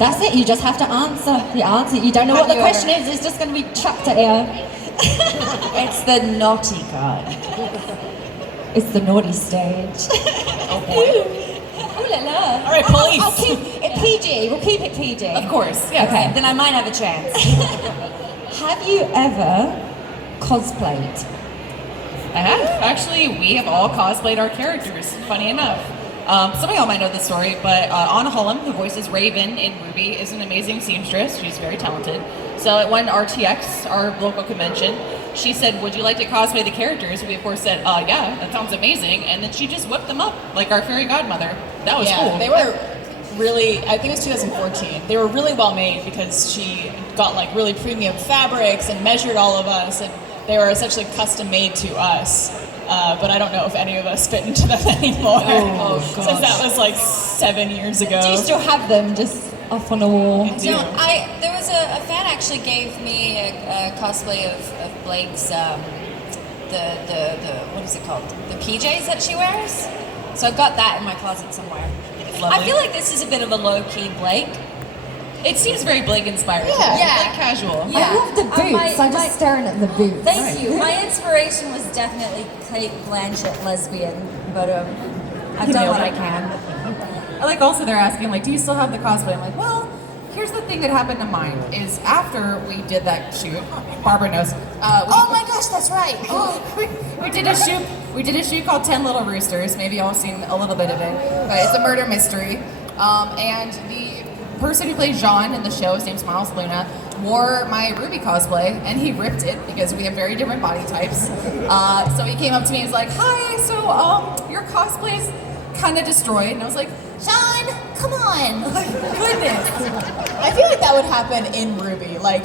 That's it. You just have to answer the answer. You don't know what the question is. It's just going to be chucked at you. It's the naughty kind. It's the naughty stage. Oh boy. Ooh la la. All right, police. I'll keep it PG. We'll keep it PG. Of course. Yeah. Okay. Then I might have a chance. Have you ever cosplayed? I have. Actually, we have all cosplayed our characters, funny enough. Some of y'all might know this story, but Anna Hullum, who voices Raven in RWBY, is an amazing seamstress. She's very talented. So at one RTX, our local convention, she said, would you like to cosplay the characters? We of course said, yeah, that sounds amazing. And then she just whipped them up like our fairy godmother. That was cool. They were really, I think it was 2014. They were really well made because she got like really premium fabrics and measured all of us, and they were essentially custom made to us. But I don't know if any of us fit into them anymore. Since that was like 7 years ago. Do you still have them just off on a wall? So there was a fan actually gave me a cosplay of Blake's the what is it called? The PJs that she wears. So I've got that in my closet somewhere. I feel like this is a bit of a low-key Blake. It seems very Blake inspired. Yeah. Like casual. Yeah. I love the boots. I'm just staring at the boots. Thank you. My inspiration was definitely Kate Blanchett lesbian, but I've done what I can. I like also they're asking, like, do you still have the cosplay? I'm like, well, here's the thing that happened to mine is after we did that shoot, Barbara knows. Oh my gosh, that's right. We did a shoot called 10 Little Roosters. Maybe y'all have seen a little bit of it, but it's a murder mystery. And the person who plays Jean in the show, his name's Miles Luna, wore my RWBY cosplay, and he ripped it because we have very different body types. So he came up to me and was like, hi, so your cosplay is kind of destroyed. And I was like, Sean, come on. Goodness. I feel like that would happen in RWBY. Like,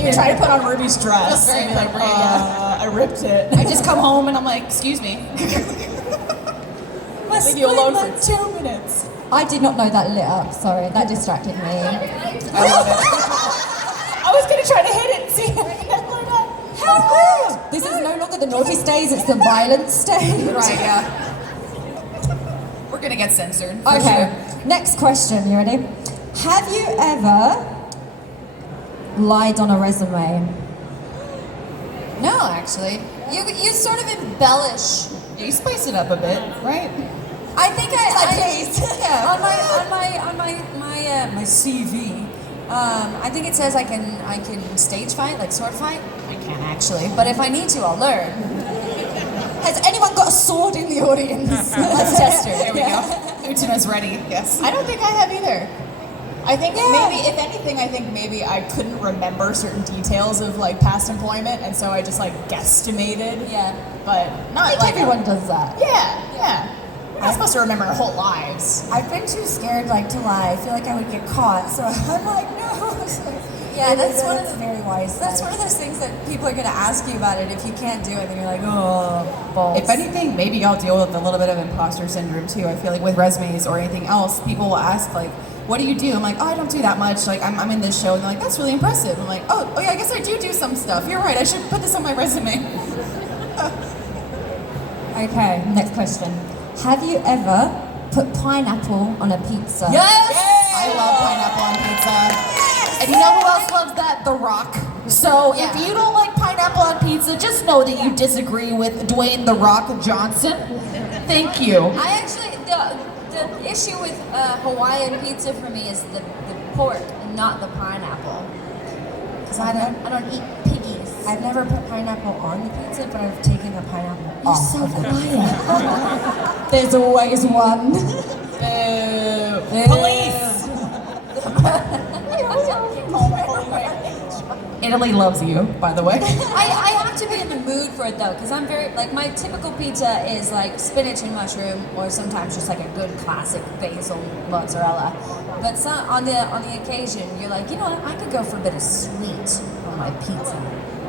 you try to put on RWBY's dress, and you're like, I ripped it. I just come home and I'm like, excuse me. Leave you alone for 2 minutes. I did not know that lit up. Sorry, that distracted me. I love it. I was gonna try to hit it and see if I could like that. How rude! This is no longer the naughty stage, it's the violent stage. Right, yeah. We're gonna get censored. For Okay, sure. next question, you ready? Have you ever lied on a resume? No, actually, you sort of embellish. You spice it up a bit, right? I think on my CV. I think it says I can stage fight, like sword fight. I can't actually, but if I need to, I'll learn. Has anyone got a sword in the audience? Let's test her. There we go. Utina's ready. Yes. I don't think I have either. I think maybe, if anything, I think maybe I couldn't remember certain details of like past employment, and so I just like guesstimated. Yeah. But not I think like everyone does that. Yeah. We're not supposed to remember our whole lives. I've been too scared like to lie. I feel like I would get caught, so I'm like, no. Yeah, that's one of That's the very wise. That's one of those things that people are going to ask you about it. If you can't do it, then you're like, oh, balls. If anything, maybe y'all deal with a little bit of imposter syndrome too. I feel like with resumes or anything else, people will ask like, what do you do? I'm like, oh, I don't do that much. Like, I'm in this show. And they're like, that's really impressive. I'm like, oh yeah, I guess I do some stuff. You're right. I should put this on my resume. Okay, next question. Have you ever put pineapple on a pizza? Yes! I love pineapple on pizza. Yes! And you know who else loves that? The Rock. So if you don't like pineapple on pizza, just know that you disagree with Dwayne The Rock Johnson. Thank you. I actually, the issue with Hawaiian pizza for me is the pork and not the pineapple. Because I don't eat piggies. I've never put pineapple on the pizza, but I've taken the pineapple off. So quiet. There's always one. Police! Italy loves you, by the way. I have to be in the mood for it though, because I'm very, like, my typical pizza is like spinach and mushroom, or sometimes just like a good classic basil mozzarella. But on the occasion, you're like, you know what, I could go for a bit of sweet on my pizza.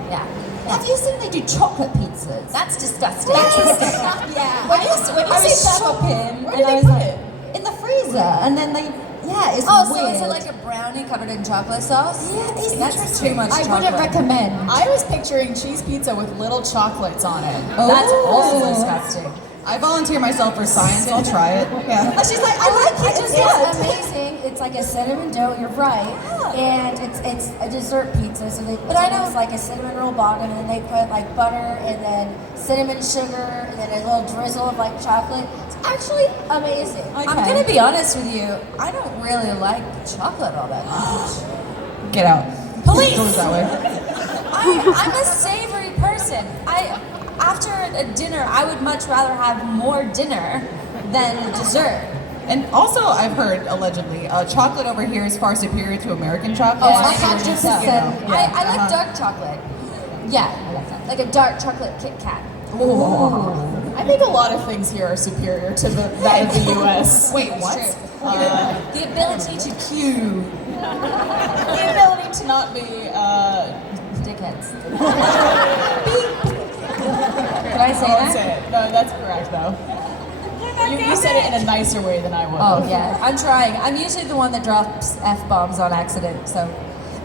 Yeah. Have you seen they do chocolate pizzas? That's disgusting. Yeah. When you I say was that, shopping where and do I they was put like, it? in the freezer, and then they, it's Oh, weird. so is it like a brownie covered in chocolate sauce? Yeah, it's That's interesting. too much I chocolate. wouldn't recommend. I was picturing cheese pizza with little chocolates on it. That's also Oh. disgusting. I volunteer myself for science. I'll try it. Yeah. And she's like, I like it. It's Yeah. amazing. it's like a cinnamon dough. You're right, and it's a dessert pizza. So they put it's like a cinnamon roll bottom, and then they put like butter, and then cinnamon sugar, and then a little drizzle of like chocolate. It's actually amazing. Okay. I'm gonna be honest with you. I don't really like chocolate all that much. Get out. Police! Goes that way. I'm a savory person. After a dinner, I would much rather have more dinner than dessert. And also, I've heard, allegedly, chocolate over here is far superior to American chocolate. Oh, I I 100%. like dark chocolate. Yeah, I like that. Like a dark chocolate Kit Kat. I think a lot of things here are superior to that of the U.S. Wait, It's what? true. The ability to cue The ability to not be. dickheads. Did I say I won't that? say it. No, that's correct though. You said it in a nicer way than I would. Oh yeah, I'm trying. I'm usually the one that drops F-bombs on accident, so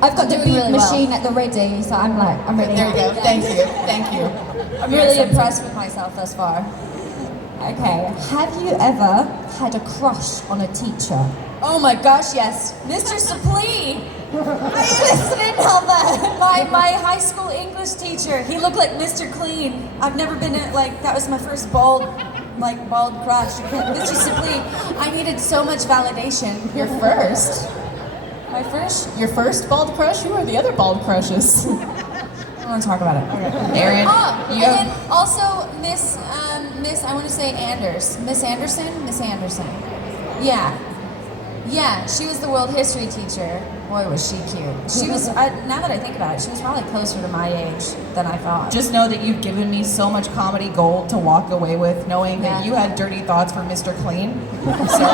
I've got the doing beat really well. machine at the ready, so I'm ready. There you go. Thank you. Thank you. I'm really impressed with myself thus far. Okay, have you ever had a crush on a teacher? Oh my gosh, yes. Mr. Suplee! Are you listening, Helva? My high school English teacher. He looked like Mr. Clean. I've never been that was my first bald crush. Mr. Suplee, I needed so much validation. Your first? My first? Your first bald crush? Who are the other bald crushes? I don't want to talk about it. Arian, Oh, you and have... then also Miss, I want to say Anders. Miss Anderson? Miss Anderson. Yeah. Yeah, she was the world history teacher. Boy, was she cute. She was, now that I think about it, she was probably closer to my age than I thought. Just know that you've given me so much comedy gold to walk away with, knowing that Yeah. you had dirty thoughts for Mr. Clean. So,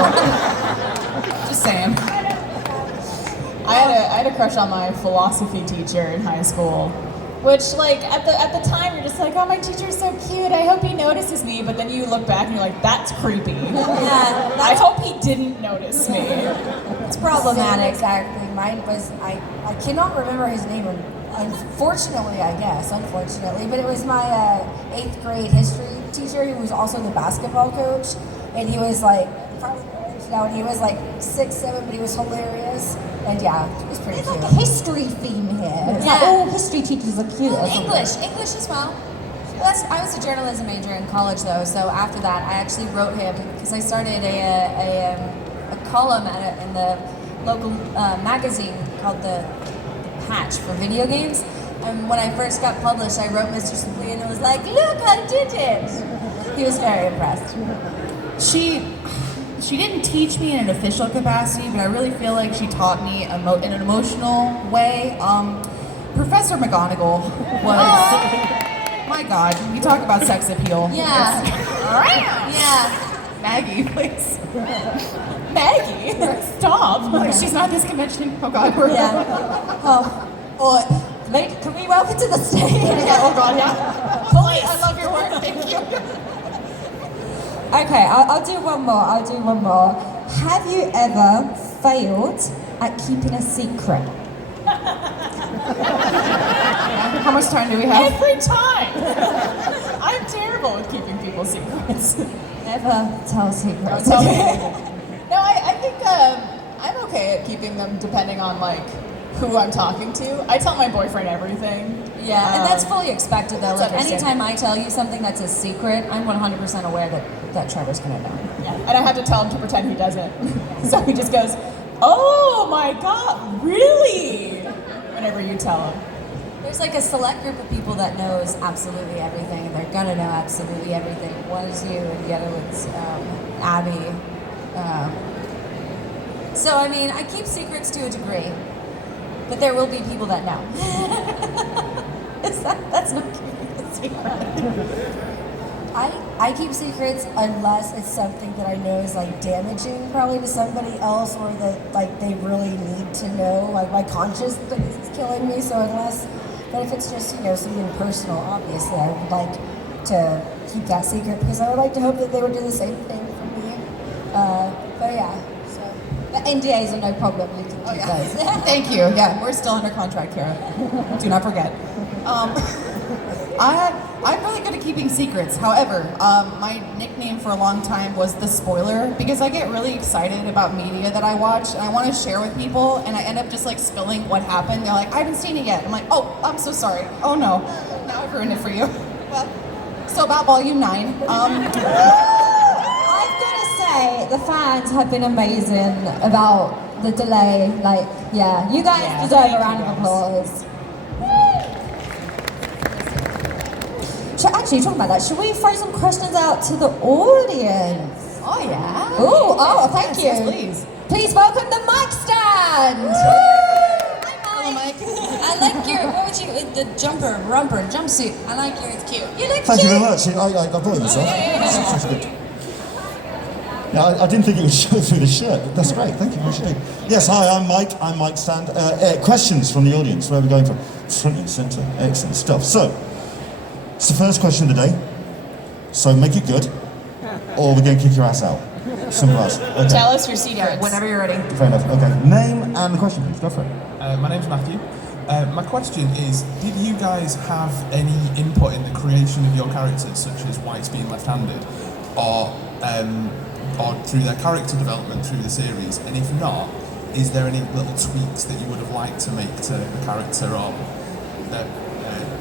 just saying. I had a crush on my philosophy teacher in high school, which like at the time you're just like, oh, my teacher's so cute. I hope he notices me. But then you look back and you're like, that's creepy. Yeah, I hope he didn't notice me. it's problematic. Exactly. Mine was I cannot remember his name. Unfortunately, I guess. Unfortunately, but it was my 8th grade history teacher who was also the basketball coach, and he was like probably my age now, and he was like 6'7", but he was hilarious, and yeah, it was pretty There's cute. like a history theme here. It's like Yeah. all history teachers are cute or something. English as well. I was a journalism major in college though, so after that I actually wrote him because I started a column in the local magazine called the Patch for video games. And when I first got published, I wrote Mr. Suplee and it was like, look, I did it. He was very impressed. She didn't teach me in an official capacity, but I really feel like she taught me in an emotional way. Professor McGonagall was, my God, you talk about sex appeal. Yeah. Yeah. Maggie, please. Maggie, stop. She's not this convention. Oh God, we're Yeah. Oh, lady, can we welcome to the stage? Yeah, oh God, yeah. Police, I love your work. Thank you. Okay, I'll do one more. Have you ever failed at keeping a secret? How much time do we have? Every time. I'm terrible with keeping people's secrets. Never tell secrets. Tell me anything. No, I think I'm okay at keeping them depending on like who I'm talking to. I tell my boyfriend everything. Yeah, and that's fully expected though. It's Like understandable. anytime I tell you something that's a secret, I'm 100% aware that Trevor's gonna know. Yeah. And I have to tell him to pretend he doesn't. So he just goes, oh my God, really? Whenever you tell him. There's like a select group of people that knows absolutely everything, and they're gonna know absolutely everything. One is you, and the other one's Abby. So I mean, I keep secrets to a degree, but there will be people that know. That's not keeping a secret. I keep secrets unless it's something that I know is like damaging probably to somebody else, or that like they really need to know. Like my conscience is killing me. So but if it's just something personal, obviously I would like to keep that secret because I would like to hope that they would do the same thing for me. But yeah. So. The NDAs are no problem. You can keep those. Thank you. Yeah, we're still under contract, Kara. Do not forget. I'm really good at keeping secrets. However, my nickname for a long time was the spoiler because I get really excited about media that I watch and I want to share with people, and I end up just like spilling what happened. They're like, I haven't seen it yet. I'm like, oh, I'm so sorry. Oh no, now I've ruined it for you. Well, so about Volume 9. I've got to say, the fans have been amazing about the delay. Like, yeah, you guys deserve a round of applause. Actually, talking about that, should we throw some questions out to the audience? Oh yeah. Oh, thank you. Yes, please. Please welcome the mic stand. Hello, Mike. I like your, what would you, the romper, jumpsuit. I like your, it's cute. You look Thank you very cute. much. I brought it myself. That's good. Yeah, I didn't think it would show through the shirt, but that's great. Thank you very much. Yes, hi, I'm Mike. I'm Mike Stand. Questions from the audience. Where are we going from? Front and centre. Excellent stuff. So, it's the first question of the day. So make it good, or we're going to kick your ass out. Simple as. Okay. Tell us your secrets. Whenever you're ready. Fair enough. Okay. Name and the question, please. Go for it. My name's Matthew. My question is, did you guys have any input in the creation of your characters, such as White's being left-handed, or through their character development through the series? And if not, is there any little tweaks that you would have liked to make to the character or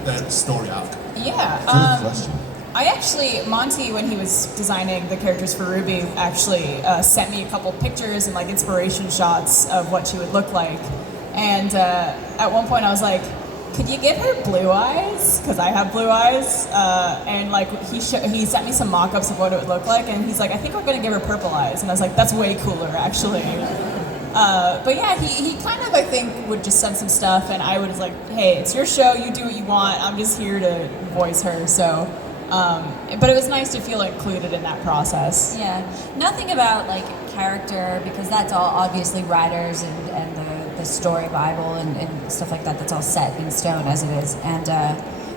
their story arc? Yeah. Good question. I actually, Monty, when he was designing the characters for RWBY, actually sent me a couple pictures and like inspiration shots of what she would look like. And at one point I was like, could you give her blue eyes? Because I have blue eyes. And like he sent me some mock-ups of what it would look like, and he's like, I think we're gonna give her purple eyes. And I was like, that's way cooler, actually. But yeah, he kind of, I think, would just send some stuff, and I was like, hey, it's your show, you do what you want, I'm just here to voice her, so. But it was nice to feel included in that process. Yeah, nothing about like character, because that's all obviously writers and the story Bible and stuff like that. That's all set in stone as it is. And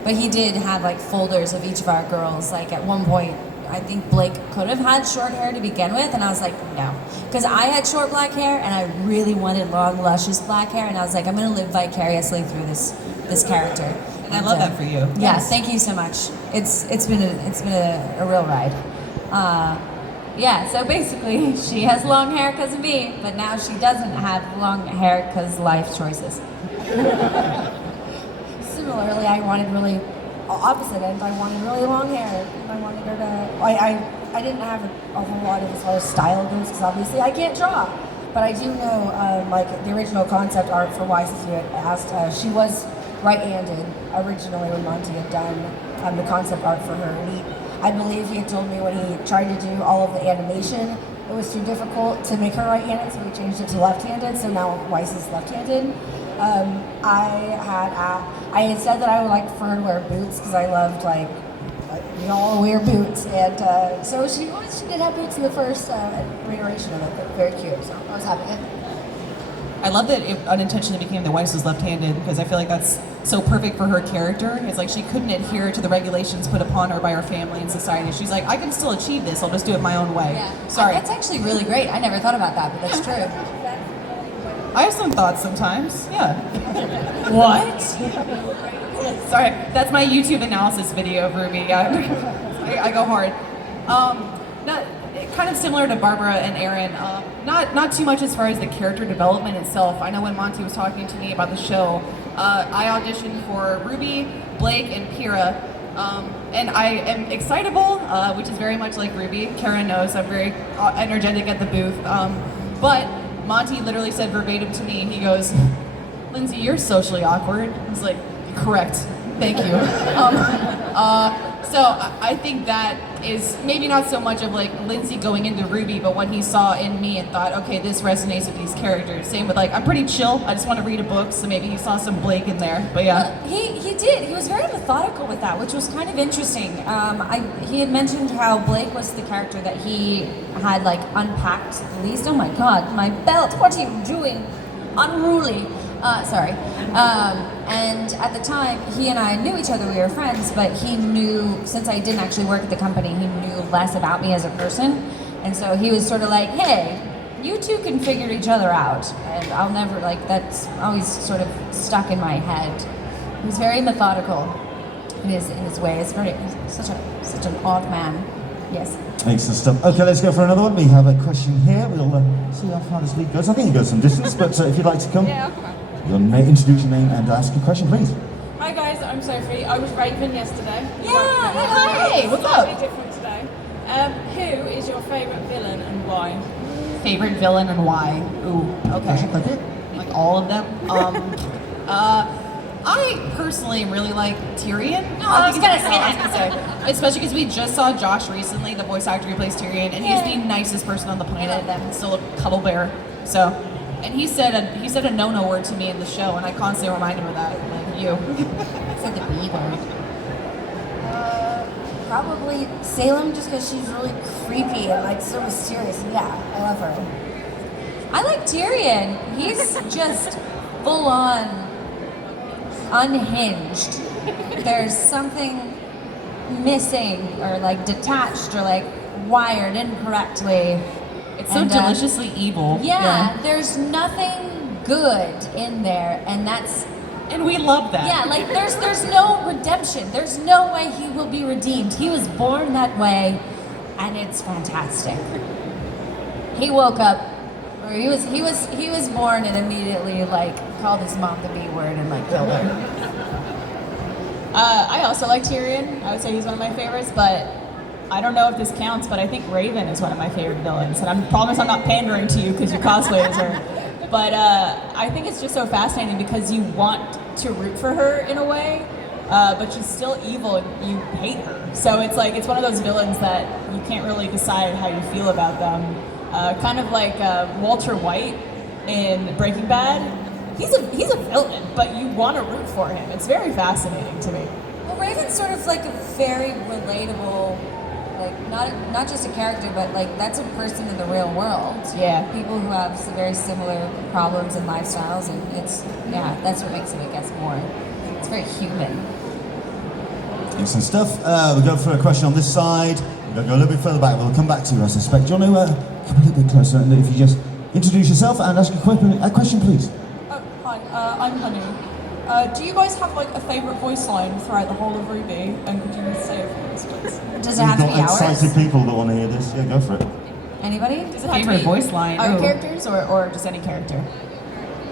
but he did have like folders of each of our girls. Like at one point, I think Blake could have had short hair to begin with, and I was like, no, because I had short black hair and I really wanted long, luscious black hair, and I was like, I'm gonna live vicariously through this character. And I love that for you. Yeah, thank you so much. It's been a real ride. Yeah, so basically she has long hair because of me, but now she doesn't have long hair because life choices. Similarly, I wanted really opposite end. I wanted really long hair. I wanted her to. I didn't have a whole lot of as far as style goes, because obviously I can't draw. But I do know, like the original concept art for Wise, as you had asked, she was right-handed originally when Monty had done the concept art for her. And I believe he had told me when he tried to do all of the animation, it was too difficult to make her right-handed, so he changed it to left-handed. So now Weiss is left-handed. I had said that I would like for her to wear boots because I loved like we all wear boots, and so she did have boots in the first reiteration of it, but very cute. So I was happy. I love that it unintentionally became that Weiss was left-handed, because I feel like that's so perfect for her character. It's like she couldn't adhere to the regulations put upon her by her family and society. She's like, I can still achieve this, I'll just do it my own way. Yeah. Sorry. That's actually really great. I never thought about that, but that's true. I have some thoughts sometimes, yeah. What? Sorry, that's my YouTube analysis video of RWBY. Yeah. I go hard. Kind of similar to Barbara and Aaron. Not too much as far as the character development itself. I know when Monty was talking to me about the show, I auditioned for RWBY, Blake, and Kira. And I am excitable, which is very much like RWBY. Karen knows I'm very energetic at the booth. But Monty literally said verbatim to me, he goes, Lindsay, you're socially awkward. I was like, correct, thank you. So I think that is maybe not so much of like Lindsay going into RWBY, but what he saw in me and thought, okay, this resonates with these characters. Same with like, I'm pretty chill, I just want to read a book, so maybe he saw some Blake in there, but yeah. He did. He was very methodical with that, which was kind of interesting. He had mentioned how Blake was the character that he had like unpacked the least. Oh my God, my belt! What are you doing? Unruly. Sorry. And at the time, he and I knew each other. We were friends, but he knew, since I didn't actually work at the company, he knew less about me as a person. And so he was sort of like, hey, you two can figure each other out. And I'll never, like, that's always sort of stuck in my head. He was very methodical. in his way. It's very he's such an odd man. Yes. Excellent stuff. Okay, let's go for another one. We have a question here. We'll see how far this lead goes. I think it goes some distance, but if you'd like to come, Yeah, I'll come out. introduce your name and ask your question, please. Hi guys, I'm Sophie. I was Raven yesterday. Yeah, hi, what's up? Slightly different today. Who is your favourite villain and why? Favorite villain and why? Ooh, okay. Thank you. Like all of them. I personally really like Tyrion. No, I was gonna say. Especially because we just saw Josh recently, the voice actor who plays Tyrion, and he's the nicest person on the planet. And still a cuddle bear. So, and he said a no-no word to me in the show, and I constantly remind him of that. Like you. Said the B word. Probably Salem, just because she's really creepy and like so mysterious. Yeah, I love her. I like Tyrion. He's just full on unhinged. There's something missing or like detached or like wired incorrectly. It's so And, deliciously evil. Yeah, there's nothing good in there, and that's And we love that. yeah. Like there's no redemption. There's no way he will be redeemed. He was born that way, and it's fantastic. He woke up. Or he was born and immediately like called his mom the B word and like killed her. I also like Tyrion. I would say he's one of my favorites, but I don't know if this counts, but I think Raven is one of my favorite villains. And I promise I'm not pandering to you because you cosplay as her. But I think it's just so fascinating because you want to root for her in a way, but she's still evil and you hate her. So it's like, it's one of those villains that you can't really decide how you feel about them. Kind of like Walter White in Breaking Bad. He's a villain, but you want to root for him. It's very fascinating to me. Well, Raven's sort of like a very relatable, like not just a character, but like that's a person in the real world. Yeah. People who have some very similar problems and lifestyles, and that's what makes it, I guess, more. It's very human. Excellent stuff. We'll go for a question on this side. We'll go a little bit further back. We'll come back to you, I suspect. Do you want to come a little bit closer? And if you just introduce yourself and ask a question, please. Oh, hi, I'm Honey. Do you guys have like a favourite voice line throughout the whole of RWBY? And could you say it for us, please? Does it have to We've be got ours? excited people that want to hear this. Yeah, go for it. Anybody? Does it have to Favorite be voice line? our Ooh. characters or just any character?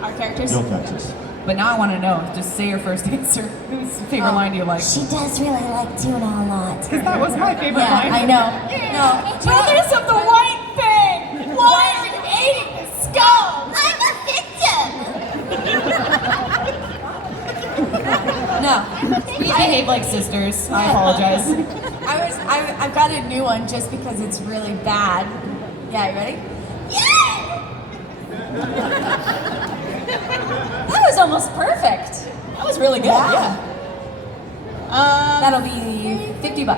Our characters? Your characters. But now I want to know. Just say your first answer. Whose favorite line do you like? She does really like tuna a lot. That was my favorite Yeah, line. I know. No, Brothers of the White Thing! Why are you eating the skull? I'm a victim. no. We behave like sisters. I apologize. I've got a new one just because it's really bad. Yeah, you ready? That was almost perfect. That was really good, yeah. That'll be $50.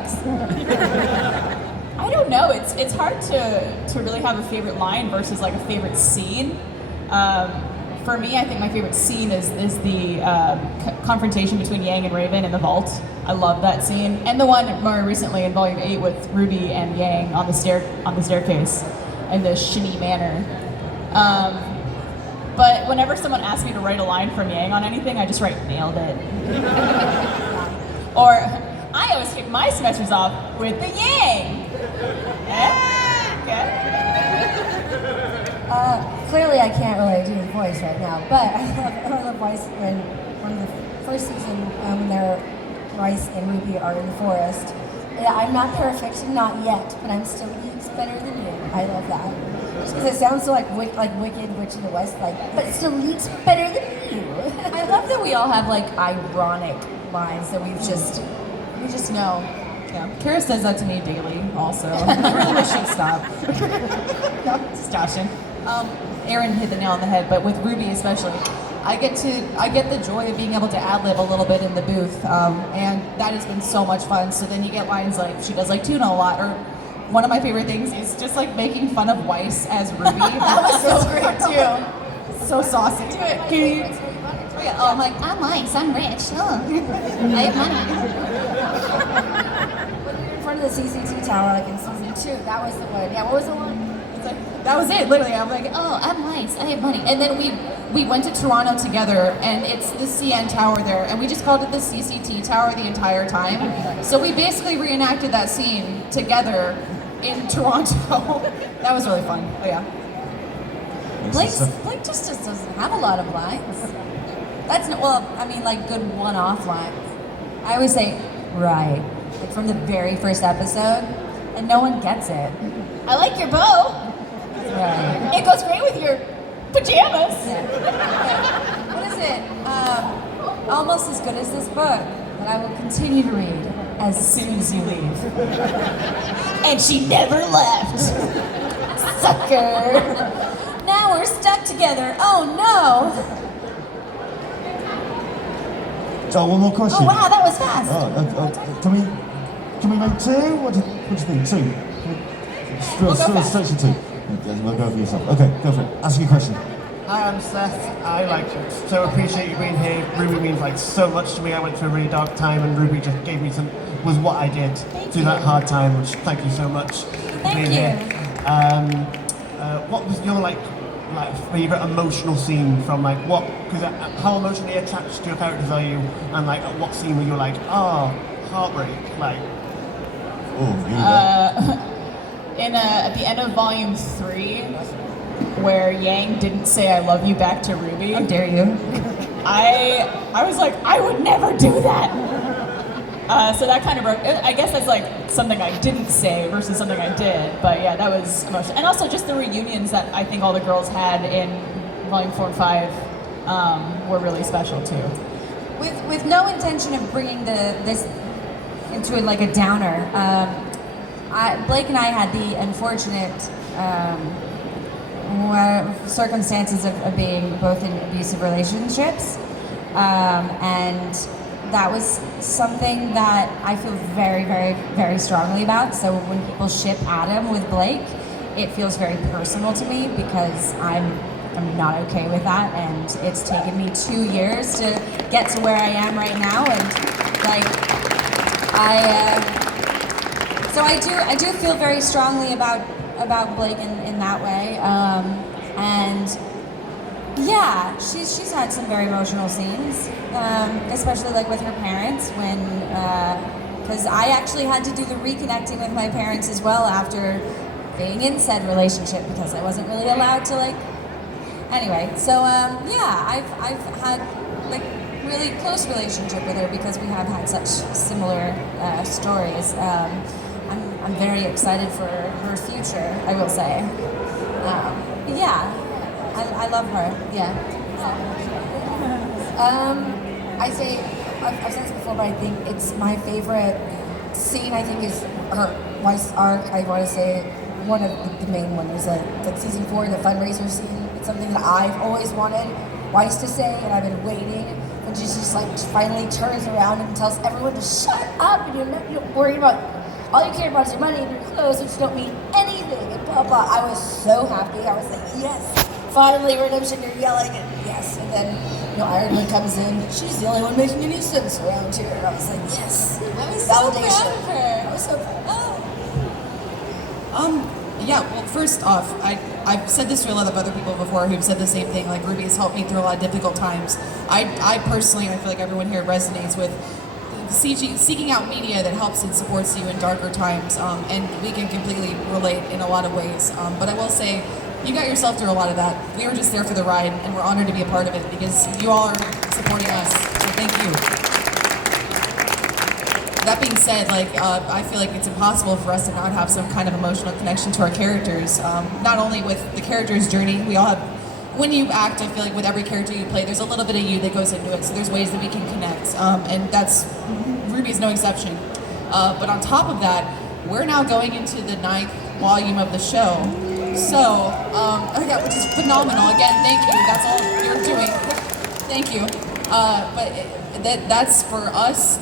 I don't know. It's hard to really have a favorite line versus like a favorite scene. For me, I think my favorite scene is the confrontation between Yang and Raven in the vault. I love that scene, and the one more recently in Volume 8 with RWBY and Yang on the staircase in the Shinny Manor. But whenever someone asks me to write a line from Yang on anything, I just write "nailed it." Or I always kick my semesters off with the Yang. Okay. Clearly, I can't really do the voice right now, but I love the voice when one of the first season when Rice and Ruby are in the forest. Yeah, I'm not perfect, not yet, but I'm still leagues better than you. I love that. Just because it sounds so like Wicked Witch in the West, like, but it's still leagues better than you. I love that we all have like ironic lines that we just know. Yeah. Kara says that to me daily, also. I really wish she'd stop. No, just joshing. Aaron hit the nail on the head, but with RWBY especially, I get the joy of being able to ad-lib a little bit in the booth, and that has been so much fun. So then you get lines like, she does like tuna a lot, or one of my favorite things is just like making fun of Weiss as RWBY. That was so great too. So saucy. Do it. I'm like, I'm Weiss, I'm rich. Oh. I have money. In front of the CCT tower, like in season 2, that was the one. Yeah, what was the one? It's like, that was it, literally. I'm like, oh, I'm Weiss, I have money. And then we went to Toronto together, and it's the CN Tower there, and we just called it the CCT Tower the entire time. So we basically reenacted that scene together in Toronto. That was really fun. Oh yeah. Blake just doesn't have a lot of lines. That's not, well, I mean, like good one-off lines. I always say, right, like from the very first episode, and no one gets it. I like your bow. Right. It goes great with your pajamas. Yeah. What is it? Almost as good as this book that I will continue to read as soon as you leave. And she never left. Sucker. Now we're stuck together. Oh no. So one more question. Oh wow, that was fast. Can we make two? What do you think? Two? Stretch to two. Okay, we'll go for yourself. Okay, go for it. Ask your question. Hi, I'm Seth. I so appreciate you being here. RWBY means so much to me. I went through a really dark time, and RWBY just gave me was what I did through that hard time. Which thank you so much for being here. What was your favorite emotional scene from what? Because how emotionally attached to your characters are you? And at what scene were you heartbreak? At the end of Volume 3, where Yang didn't say "I love you" back to RWBY. How dare you? I was like, I would never do that. So that kind of broke. I guess that's something I didn't say versus something I did. But yeah, that was emotional. And also just the reunions that I think all the girls had in Volume 4 and 5 were really special too. With no intention of bringing this into a downer. Blake and I had the unfortunate circumstances of being both in abusive relationships, and that was something that I feel very, very, very strongly about. So when people ship Adam with Blake, it feels very personal to me because I'm not okay with that, and it's taken me 2 years to get to where I am right now, and So I do feel very strongly about Blake in that way, and yeah, she's had some very emotional scenes, especially with her parents because I actually had to do the reconnecting with my parents as well after being in said relationship because I wasn't really allowed to anyway. So yeah, I've had really close relationship with her because we have had such similar stories. I'm very excited for her future, I will say. Yeah, I love her, yeah. I've said this before, but I think it's my favorite scene, I think, is her Weiss arc. I want to say one of the main ones is season 4, the fundraiser scene. It's something that I've always wanted Weiss to say, and I've been waiting. And she just finally turns around and tells everyone to shut up, and you're not worried about, all you care about is your money and your clothes, which don't mean anything, and blah blah. I was so happy. I was like, yes, finally redemption. You're yelling, and yes. And then Iron Man comes in. She's the only one making any sense around here. And I was like, yes, I was so proud of her. I was so proud. Yeah, well, first off, I've said this to a lot of other people before who've said the same thing. RWBY has helped me through a lot of difficult times. I personally, and I feel like everyone here resonates with seeking out media that helps and supports you in darker times, and we can completely relate in a lot of ways. But I will say, you got yourself through a lot of that. We were just there for the ride, and we're honored to be a part of it because you all are supporting us. So thank you. That being said, I feel like it's impossible for us to not have some kind of emotional connection to our characters. Not only with the character's journey, we all have. When you act, I feel like with every character you play, there's a little bit of you that goes into it. So there's ways that we can connect, and RWBY is no exception. But on top of that, we're now going into the 9th volume of the show. So, which is phenomenal. Again, thank you. That's all you're doing. Thank you. That's for us.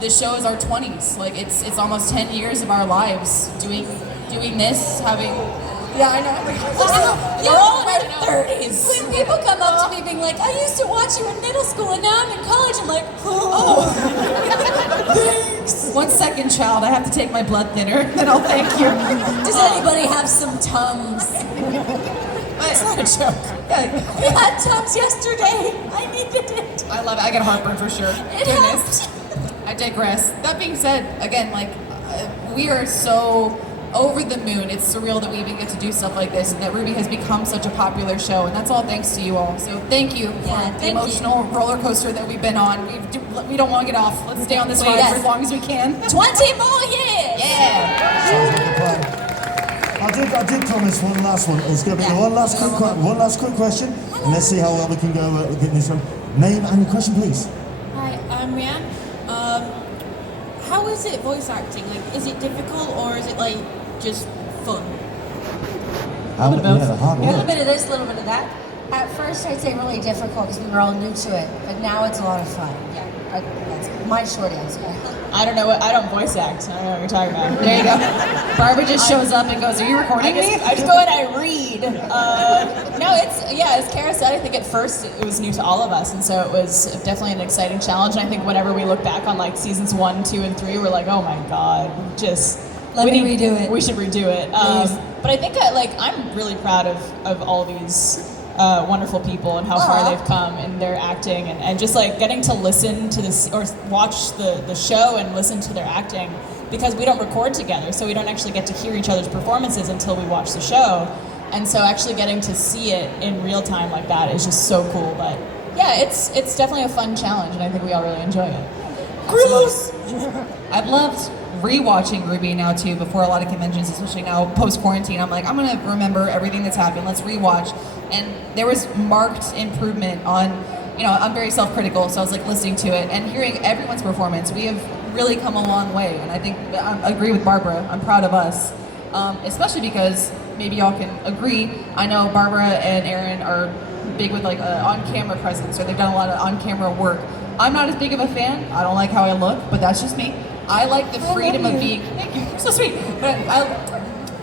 This show is our 20s. It's almost 10 years of our lives doing this, having. Yeah, I know. We're all in our 30s. When people come up to me being like, I used to watch you in middle school and now I'm in college, I'm like, oh. Thanks. 1 second, child. I have to take my blood thinner, then I'll thank you. Does anybody have some Tums? It's not a joke. We had Tums yesterday. I needed it. I love it. I get heartburn for sure. Goodness. I digress. That being said, again, like, we are so over the moon. It's surreal that we even get to do stuff like this, and that RWBY has become such a popular show, and that's all thanks to you all. So thank you for the emotional roller coaster that we've been on. We don't want to get off. Let's stay on this ride for as long as we can. 20 more years. Yeah. Sounds like a plan. I did promise one last one. It's going to be one last quick question, and let's see how well we can go getting this one. Name and question, please. Hi, I'm Rianne. How is it voice acting? Like, is it difficult or is it like just fun? A little bit of this, a little bit of that. At first, I'd say really difficult because we were all new to it, but now it's a lot of fun. Yeah, that's my short answer. I don't know I don't voice act. I don't know what you're talking about. There you go. Barbara just shows up and goes, "Are you recording me?" I just go and I read. No, as Kara said, I think at first it was new to all of us, and so it was definitely an exciting challenge. And I think whenever we look back on like seasons 1, 2, and 3, we're like, oh my god, Let me redo it. We should redo it. But I think I'm really proud of all these wonderful people and how far they've come in their acting, and just like getting to listen to this or watch the show and listen to their acting, because we don't record together, so we don't actually get to hear each other's performances until we watch the show. And so actually getting to see it in real time like that is just so cool. But yeah, it's definitely a fun challenge, and I think we all really enjoy it. Gross. I've loved rewatching RWBY now too before a lot of conventions, especially now post-quarantine. I'm like, I'm gonna remember everything that's happened. Let's rewatch. And there was marked improvement on, I'm very self-critical, so I was like listening to it and hearing everyone's performance. We have really come a long way, and I think I agree with Barbara. I'm proud of us, especially because maybe y'all can agree. I know Barbara and Aaron are big with like on-camera presence, or they've done a lot of on-camera work. I'm not as big of a fan. I don't like how I look, but that's just me. I like the freedom of being. Thank you. You're so sweet. But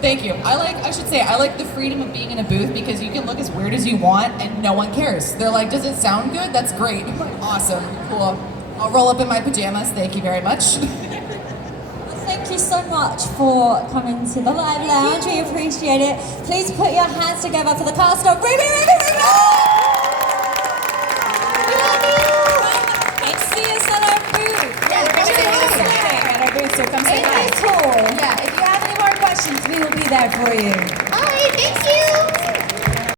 thank you. I like the freedom of being in a booth, because you can look as weird as you want and no one cares. They're like, does it sound good? That's great. I'm like, awesome. Cool. I'll roll up in my pajamas. Thank you very much. Thank you so much for coming to the Live Lounge. We appreciate it. Please put your hands together for the cast of RWBY. We love you. And see us at our booth. Yeah, we're going to be at our booth, so come say hi. Cool. Yeah, if you have any more questions, we will be there for you.